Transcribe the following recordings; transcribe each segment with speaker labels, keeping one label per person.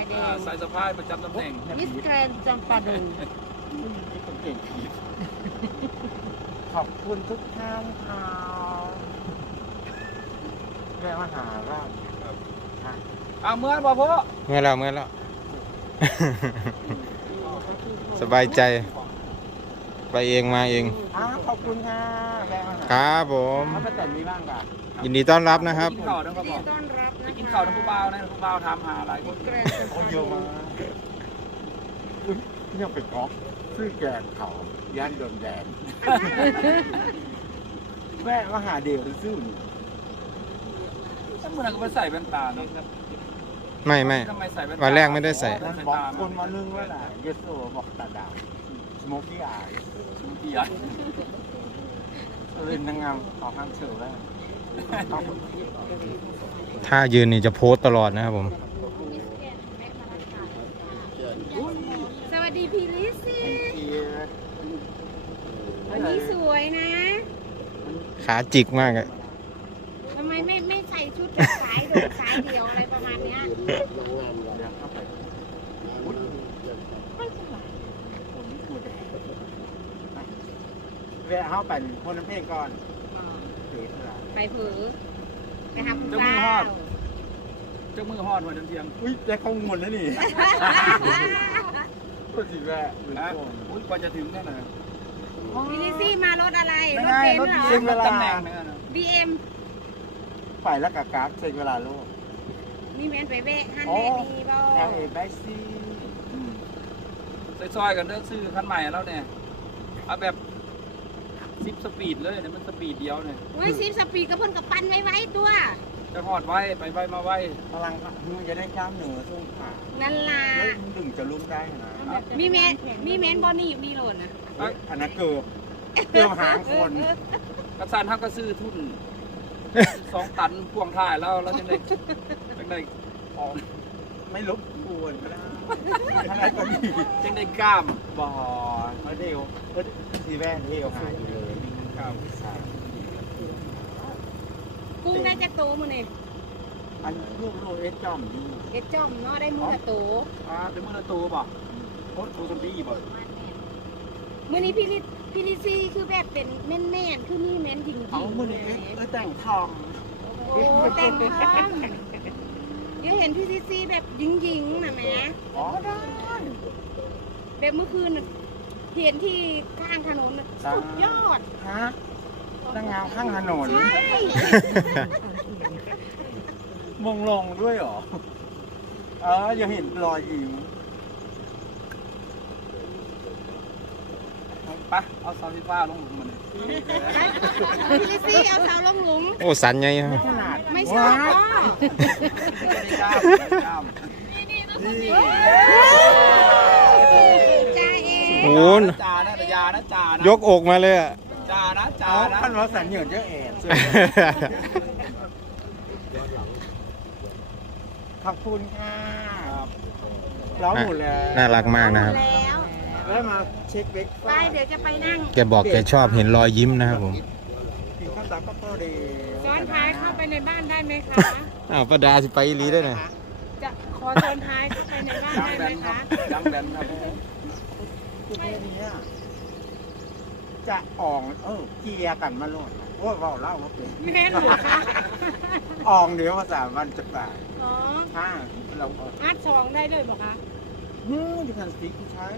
Speaker 1: แดง
Speaker 2: สายสะพายประจำตำแหน่ง
Speaker 1: มิสแกรนจำปาดง
Speaker 3: เก่งผิดขอบคุณทุกท่านค่ะแม่มาหาว่า
Speaker 2: เมื่อบ่พ่อ
Speaker 4: เมื่อแล้ว สบายใจไปเองมาเอง
Speaker 3: ขอบคุณค่ะแม่มาหา
Speaker 4: ครับผม
Speaker 3: ป้าแตนมีบ้างป่ะ
Speaker 4: ยินดีต้อนรับนะครับ
Speaker 2: กินข้าวนะครับ
Speaker 1: ต้อนรับนะ
Speaker 2: กินข้าวน้ำผู้บ่าวนะผู้บ่าวทำหาอะไรคน
Speaker 3: เยอะมากยังเป็นก๊อกซื้อแกงเขาย่านโดนแดงแม่มาหาเดียวซื้อ
Speaker 2: ถ้าเมื่อนั้นก็ไปใส่แว่นตาเนาะ
Speaker 4: ไม่วันแรกไม่ได้ใส่
Speaker 3: บอกคนมานึงว่าแหละเยสโซบอกตาดาวสโมกี้อาย
Speaker 2: กี่อ่ะ
Speaker 3: นางงามขอข้ามเชิญแล้ว
Speaker 4: ถ้ายืนนี่จะโพสตลอดนะครับผม
Speaker 1: สวัสดีพี่ลิซี่วันนี้สวยนะ
Speaker 4: ขาจิกมากอะ
Speaker 1: ทำไมไม่ใส่ชุดสายโดดสายเดียวอะไรประมาณนี้
Speaker 3: เวลาเข้าไปคนน้ำเพลงก่อน
Speaker 1: ไปเผือไปทำ
Speaker 2: เจ้ามือฮอดหัวเทียง
Speaker 3: อุ้ยแต่เขางนแล้วนี่ก็สิแวะ
Speaker 2: อุ้ยกว่าจะถึงนั่นน่ะ
Speaker 1: พี่ลิซี่มารถอะไร
Speaker 3: รถเบนซ์เหรอ
Speaker 2: ตำแหน่ง
Speaker 1: BM
Speaker 3: ฝ่ายละกากาเซ็นเวลาโลก
Speaker 1: นี่แมนไปเบ้ฮันเดดีบอล
Speaker 3: แบซี่
Speaker 2: ซอยกันเลือกซื้อคันใหม่แล้วเนี่ยเอาแบบ10 สปีดเลยเนี่ยมันสปีดเดียวเนี่ย
Speaker 1: โอ้ย10 สปีดก็เพิ่นกับปั้นไว้ตัว
Speaker 2: จะหอดไว้ไปมาไว้
Speaker 3: พลังมือจะได้กล้ามเนื้อสู้ขา
Speaker 1: นั่นล่ะ
Speaker 3: ดึงจะลุกได้นะ
Speaker 1: มีแมนบอนี่มีโหลดนะ
Speaker 3: อันนั้นเกือบหางคน
Speaker 2: กระสันทักก็ซื้อทุน2 ตันพ่วงท้ายแล้วจังได้ออก
Speaker 3: ไม่ลบกวนก็ได้อะไรก็ดี
Speaker 2: จังได้กล้าม
Speaker 3: บ่อเดียวทีแว่นเดียวหายเลย
Speaker 2: ครับ
Speaker 1: กุ้งได้จากโตมื้อนี่
Speaker 3: อันลูกเอ็ดจอมอยู่
Speaker 1: เอ็ดจอมเนาะได้มื้อละโต
Speaker 2: เป็นมื้อละโตบ่โคตรโตสัมพีบ่
Speaker 1: มื้อนี้พี่ลิซี่คือแบบเป็นแม่นคือมีแม่นจริงๆ
Speaker 3: เอามื้อนี้แต่งทอง
Speaker 1: โอ้แต่งทองยังเห็นพี่ลิซี่แบบหญิงๆน่ะแม่
Speaker 3: อ๋อได้
Speaker 1: แบบเมื่อคืนเห็นที่ข้างถนนสุดยอด
Speaker 3: ฮะนางงามข้างถนน
Speaker 1: ใช่
Speaker 3: มงลงด้วยหรออย่าเห็นรอยยิ้ม
Speaker 2: ไปเอาเสาไฟฟ้าลงหลุมมัน
Speaker 1: พี่ลิซี่เอาเสาลงหลุม
Speaker 4: โอ้สันไง
Speaker 1: ไม่ใช่จ่าเอง
Speaker 4: โอ้ย
Speaker 2: จ่านะยานะจ่านะ
Speaker 4: ยกอกมาเลยอ่ะ
Speaker 2: จ่านะ
Speaker 3: ท่านว่าสันเหยื่อเยอะเองขอบคุณค่ะร้องหมดแล้ว
Speaker 4: น่ารักมากนะครับ
Speaker 3: แล้วมาเช็คเบ็ก
Speaker 1: ไปเดี๋ยวจะไปนั่ง
Speaker 4: แกบอกแกชอบเห็นรอยยิ้มนะครับผม
Speaker 3: กินข้าวสารก็ดี
Speaker 1: ซ้อนท้ายเข้าไปในบ้านได้ไหมคะ
Speaker 4: ป้าดาสิไปลีได้ไง
Speaker 1: จะขอซ้อนท้ายเข้าไปในบ้านได้ไหมคะ
Speaker 2: ยังแบนครับ
Speaker 3: คือแค่นี้จะอ่องเกียร์กันมาโลดว่าเล่าว่าเป็น
Speaker 1: แม่หนูค่ะ
Speaker 3: อ่องเดี๋ยวภาษาวันจะตายเรา
Speaker 1: อัดสองได้เลยบอกคะ
Speaker 3: ดิฉันสติ๊กใช้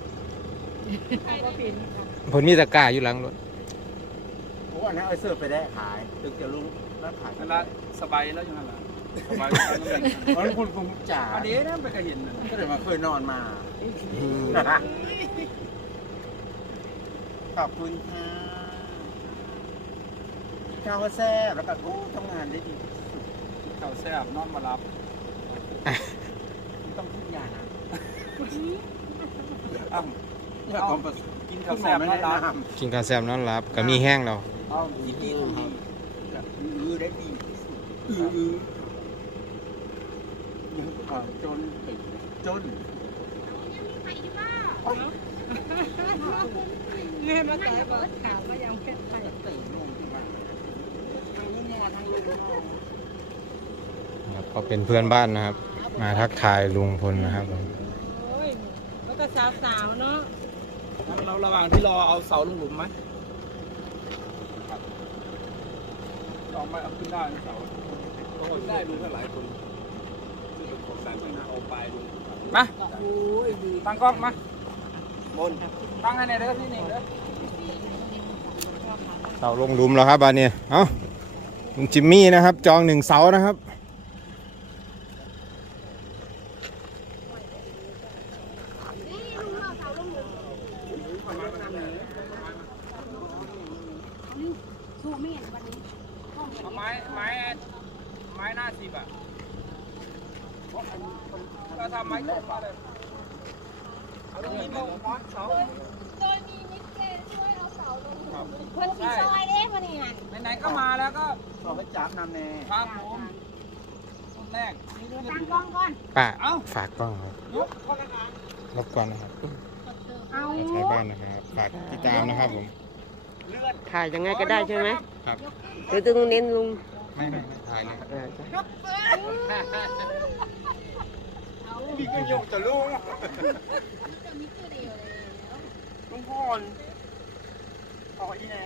Speaker 4: ผลมีตะกร้าอยู่หลังรถ
Speaker 3: โอ้อันนี้เอาเสิร์ฟไปได้ขายตึกจะลุงแล้วขาย
Speaker 2: แล้วสบายแล้วยังไงล่ะสบาย
Speaker 3: แล้วคุณคงจ่า
Speaker 2: อันนี้นะไปก็เห็น
Speaker 3: ก็เลยมาเคยนอนมาขอบคุณค่ะข้าวแซ่บแล้วก็ทำงานได้ดี
Speaker 2: ข้าวแซ่บนอนมารับ
Speaker 3: ต้องพูดยานะ
Speaker 2: กินข้าวแซ่บนอนรับ
Speaker 4: กินข้าวแซ่บนอนรับก็มีแห้งเรา
Speaker 3: ดีได้ดีจน
Speaker 1: แม่มาขายบอกถามว่ายังเป็นใคร
Speaker 4: ก็เป็นเพื่อนบ้านนะครับมาทักทายลุงพลนะครับผม
Speaker 5: โอ้ยแล้วก็สาวๆเนาะ
Speaker 2: งั้นเราระหว่างที่รอเอาเสาลงหลุมไหมลองไม่เอาขึ้นได้ไหมเสาก็ได้ดูกันหลายคนซึ่งเป็นของสารไปเอาปลายดูมาตั้งกล้องมาบนตั้งให้ในเด้อที่นี่เด้อ
Speaker 4: เสาลงหลุมแล้วครับบ้านนี้เอ้าลุงจิมมี่นะครับ จอง1 เสานะครับ
Speaker 1: นี่ลุงเราเสาลงหลุมนี่สู้เมียนวันนี้ห้อง
Speaker 2: เอาไม้หน้าสิบอ่ะเราทำไม้ต้นมาเลยเอาตรงนี้ลงมอสเสา
Speaker 1: โดยมีมิสเตอร์ช่วยเอาเสาลงหลุมเพิ่นสิซอยเด้มานี่หั่น
Speaker 2: ไหนๆก็มาแล้วก็
Speaker 3: ขอไปจับนำแน่
Speaker 2: ครับผมต้นแรก
Speaker 1: เดี๋ยวตั้งกล้องก่อน
Speaker 4: ป้า
Speaker 2: เอ้า
Speaker 4: ฝากกล้องครับ
Speaker 2: ยกคนละอัน
Speaker 4: รบกวนนะครับ
Speaker 1: เอา
Speaker 4: ใช้บ้านนะครับฝากติดตามนะครับผม
Speaker 2: เลื่อน
Speaker 5: ถ่ายยังไงก็ได้ใช่ไหม
Speaker 4: ครับ
Speaker 5: หรือต้องเน้นลุง
Speaker 4: ไม่ถ่ายเลยครับ
Speaker 3: พี่ก็ยกจะลุง
Speaker 1: จะมิสเตอร์เดียวเลยแล้ว
Speaker 3: ลุงพลขออีแหน่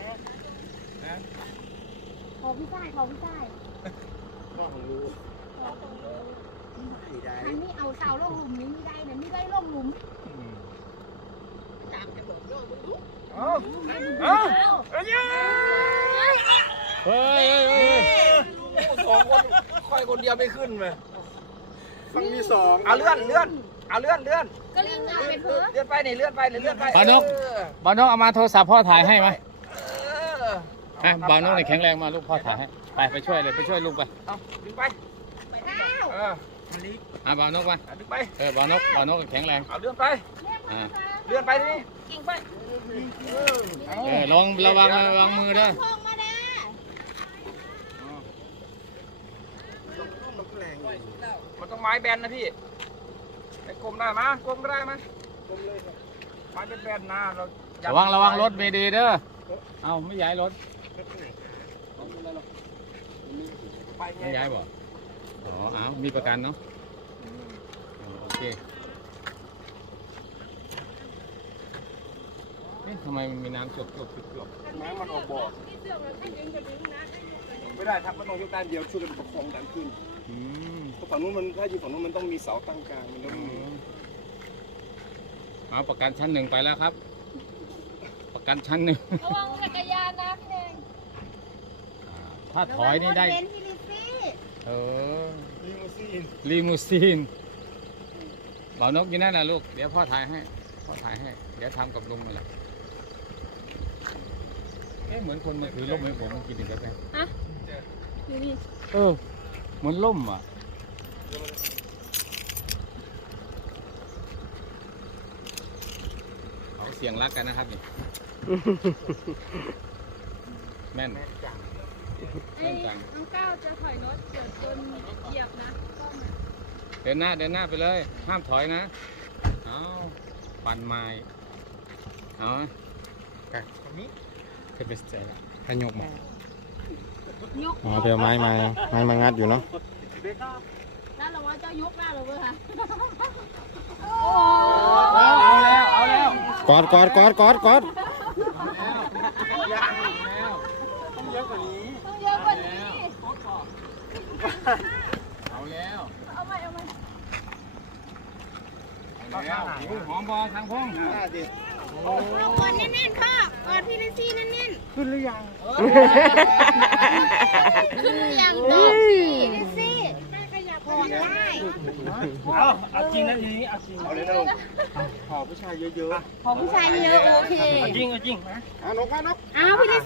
Speaker 1: ขอพี่ชายขอพี่ชาย
Speaker 3: ก็ของรู้ไม่ได้
Speaker 1: อันนี้เอาเสาลงหลุมนี้ไม่ได้เนี่ยไม่ได้ลงหลุม
Speaker 2: เอ้าเอ้าเฮ้ยสองคนค่อยคนเดียวไม่ขึ้นเลย
Speaker 3: ฟังมีสอง
Speaker 2: เอาเลื่อนเอาเลื่อน
Speaker 1: ก็ลิงมาเป็นเพื่อ
Speaker 2: เลื่อนไปนี่เลื่อนไป
Speaker 6: บานก บานกเอามาโทรศัพท์พ่อถ่ายให้ไหม
Speaker 2: เออ
Speaker 6: อ่ะบานกเนี่ยแข็งแรงมาลูกพ่อถ่ายให้ไปช่วยเลยไปช่วยลูกไป
Speaker 2: เอาดึงไป
Speaker 1: ไปแล้ว
Speaker 2: เออ
Speaker 6: บานกมา
Speaker 2: ดึงไป
Speaker 6: บานกแข็งแรง
Speaker 2: เอาเลื่อนไป
Speaker 6: อ่า
Speaker 2: เลื่อนไปนี่เก่งไป
Speaker 6: ลองระวังมือด้วย
Speaker 1: พงมาด้า
Speaker 2: มันต้องไม้แบนนะพี่ไอ้กลมได้มากลมได้ไหมกลมเลยไม้เป็นแบนนะเรา
Speaker 6: ระวังรถไม่ดีเด้อเอาไม่ย้ายรถ
Speaker 2: ไป
Speaker 6: ไม่ย้ายบ่อ๋อเอามีประกันเนาะโอเคทำไมมันมีน้ำจบ
Speaker 3: ไม้มันออกบ่อไม่ได้ครับมันต้องยกด้านเดียวช่วยกันประคองดันขึ้น
Speaker 6: อืม
Speaker 3: เพราะฝั่งนู้นมันถ้าอยู่ฝั่งนู้นมันต้องมีเสาตั้งกลางมันต้องมี
Speaker 6: เอาประกันชั้น 1ไปแล้วครับ ประกันชั้น 1
Speaker 1: ระวังจักรยานนะพี่แดง
Speaker 6: ถ้าถอยนี่ได้
Speaker 1: เบนซ์พี่ลิซซี่
Speaker 6: เออ
Speaker 3: ลิมูซีน
Speaker 6: ลีมูซีนบ่าวนกอยู่นั่นนะลูก เดี๋ยวพ่อถ่ายให้ เดี๋ยวทำกับลุงมาแหละเหมือนคนมาถือล่มให้ผมเมื่อกี้นี่แบบนี้
Speaker 1: นี่
Speaker 6: เหมือนล่มอ่ะเขาเสียงรักกันนะครับนี่ แม่น
Speaker 1: ไอ้น้องก้าวจะถอยรถเกิดโดนเหยียบนะกล้องอ่ะ
Speaker 6: เดินหน้าไปเลย ห้ามถอยนะ เอาปั่นไม้เอาเคยไปเจอแล้ว
Speaker 4: ให้ยกมาย
Speaker 1: ก
Speaker 4: อ๋อเดี๋ยวไม้มางัดอยู่เนาะ
Speaker 1: แล้วเราว่าเจ้ายกหน้าเราเว้ยค่ะ
Speaker 2: เอาแล้ว
Speaker 4: กอด
Speaker 2: ต้องเยอะกว่านี้
Speaker 1: ต้องเยอะกว่านี้
Speaker 6: เอาแล้ว
Speaker 1: เอาใหม่
Speaker 6: หอมบอทางพง
Speaker 3: ได้ดิ
Speaker 1: เอาก่อนแน่นๆพ่อกอดพี่ลิซซี่แน่น
Speaker 3: ขึ้นหรือยัง
Speaker 1: ๆขึ้นหรือยังบอกสิลิซซี่แม่ขยับก่อนได้
Speaker 2: เอาจริงนะทีนี้เอาจริง
Speaker 3: เอาเลยนะลุงขอผู้ชายเยอะ
Speaker 1: ของผู้ชายเยอะโอเค
Speaker 2: เอาจริงนะ
Speaker 3: ๆนก
Speaker 1: เอาพี่ลิซ